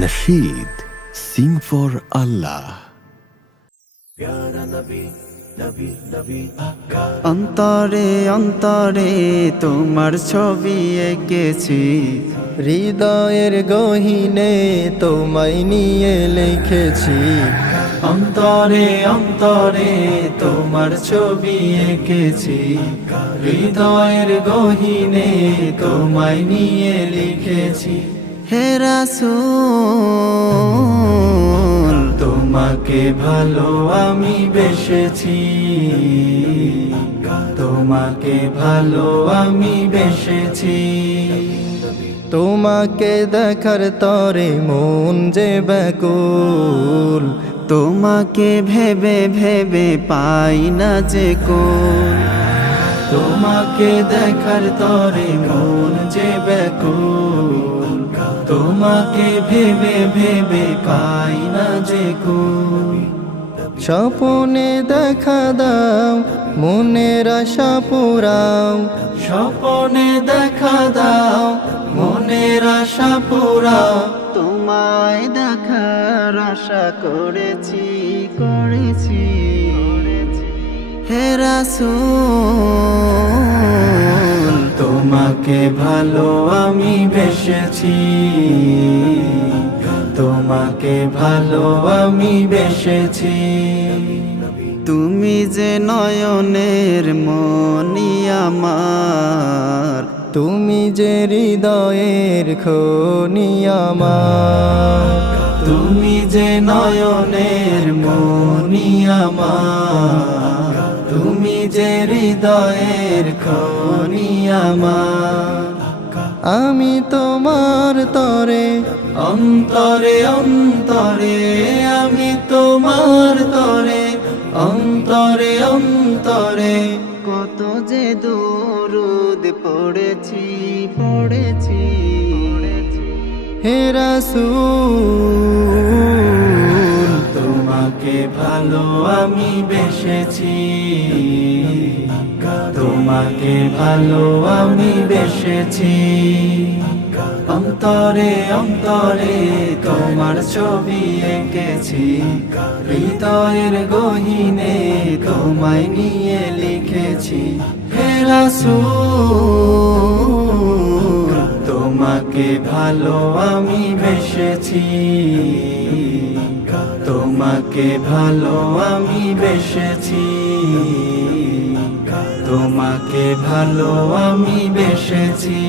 Nasheed, sing for Allah. অন্তরে অন্তরে তোমার ছবি এঁকেছি, হৃদয়ের গহীনে তোমায় নিয়ে লিখেছি। অন্তরে অন্তরে তোমার ছবি এঁকেছি, হৃদয়ের গহীনে তোমায় নিয়ে লিখেছি। হে রাসূল, তোমাকে ভালো আমি বেসেছি, তোমাকে ভালো আমি বেসেছি। তোমাকে দেখার তরে মন যে ব্যাকুল, তোমাকে ভেবে ভেবে পাই না যে কোন, তোমাকে দেখার তরে মন যে ব্যাকুল, তোমাকে ভেবে ভেবে পাই না যে কোন। স্বপনে দেখা দাও মনের আশা পুরাও, স্বপনে দেখা দাও মনের আশা পুরাও। তোমায় দেখার আশা করেছি করেছি। হে রাসূল, তোমাকে ভালো আমি বেসেছি, তোমাকে ভালো আমি বেসেছি। তুমি যে নয়নের মনি আমার, তুমি যে হৃদয়ের খনি আমার। তুমি যে নয়নের মনি আমার, তুমি যে হৃদয়ের খনি আমার। আমি তোমার তরে অন্তরে অন্তরে, আমি তোমার তরে অন্তরে অন্তরে, কত যে দরুদ পড়েছি পড়েছি। হে রাসূল, তোমাকে ভালো আমি বেসেছি, তোমাকে ভালো আমি বেসেছি। অন্তরে অন্তরে তোমার ছবি এঁকেছি, হৃদয়ের গহীনে তোমায় নিয়ে লিখেছি। হে রাসূল, তোমাকে ভালো আমি বেসেছি, তোমাকে ভালো আমি বেসেছি, তোমাকে ভালো আমি বেসেছি।